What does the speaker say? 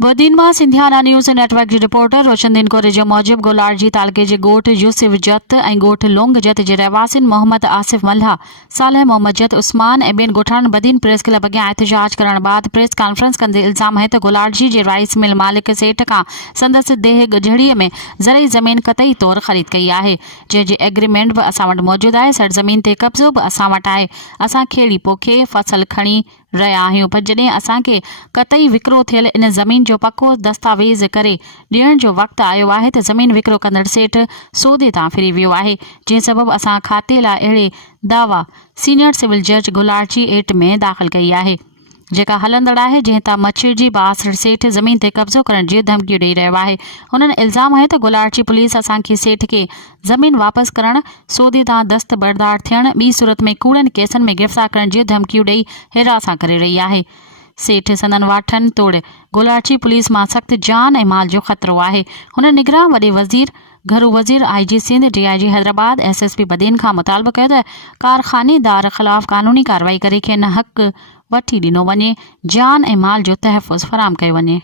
बदीन मां सिंधियाना news network जी रिपोर्टर रोशनदीन कोरे जे मूजिब गोलारजी तालके जे ॻोठ यूसिफ जत ऐं ॻोठ लोंग जत जे रहवासिन मोहम्मद आसिफ मल्हा, सालह मोहम्मद जत उस्मान ऐं ॿियनि ॻोठाणनि बदीन प्रेस क्लब अॻियां एहतिजाज करण बाद प्रेस कॉन्फ्रेंस कंदे इल्ज़ाम हयो त गोलारजी जे राइस मिल मालिक सेठ खां संदसि देह ॻझड़ीअ में ज़रई ज़मीन क़तई तौर ख़रीद कई आहे, जंहिंजी एग्रीमेंट बि असां वटि मौजूदु आहे। सरज़मीन ते कब्ज़ो बि असां वटि आहे। असां खेड़ी पोखे फसल खणी रहिया आहियूं, पर जॾहिं असांखे क़तई विकिरो थियल इन ज़मीन जो पको दस्तावेज़ करे ॾियण जो वक़्तु आयो आहे त ज़मीन विकिरो कंदड़ सेठ सौदे तां फिरी वियो आहे, जंहिं सबबि असां खाते लाइ अहिड़े दावा सीनियर सिविल जज गोलारजी एक्ट में दाख़िल कई आहे, जेका हलंदड़ आहे, जंहिं तां मछिड़जी बासठ सेठ ज़मीन ते कब्ज़ो करण जी धमकियूं ॾेई रहियो आहे। हुननि इल्ज़ाम हयो त गोलारजी पुलिस असांखे सेठ खे ज़मीन वापसि करण, सौदे तां दस्तबरदार थियण, ॿी सूरत में कूड़नि केसनि में गिरफ़्तार करण जी धमकियूं ॾेई हिरासा करे रही आहे। सेठ संदन वाठनि तोड़ गोलारजी पुलिस मां सख़्त जान ऐं माल जो ख़तरो आहे। हुन निगरां वॾे वज़ीर घरू वज़ीर IG सिंध DIG हैदराबाद SSP बदीन खां मुतालबो कयो त कारखानेदार ख़िलाफ़ कानूनी कार्रवाई करे खेनि हक़ वठी ॾिनो वञे, जान ऐं माल जो तहफ़ुज़ फराहम कयो वञे।